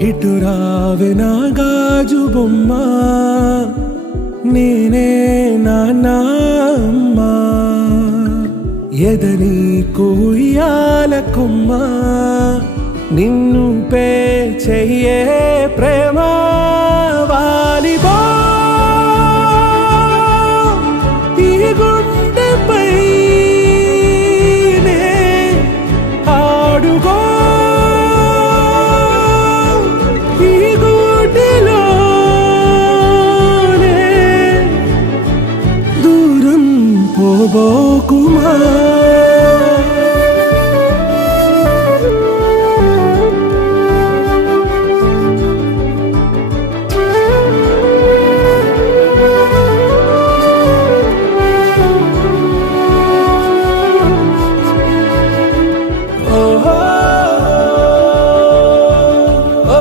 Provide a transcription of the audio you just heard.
ఇటు రావే నా గాజు బొమ్మ నేనే నాన్నమ్మ ఎదని కుయ్యాల కొమ్మ నిన్ను పే చెయ్యే ప్రేమ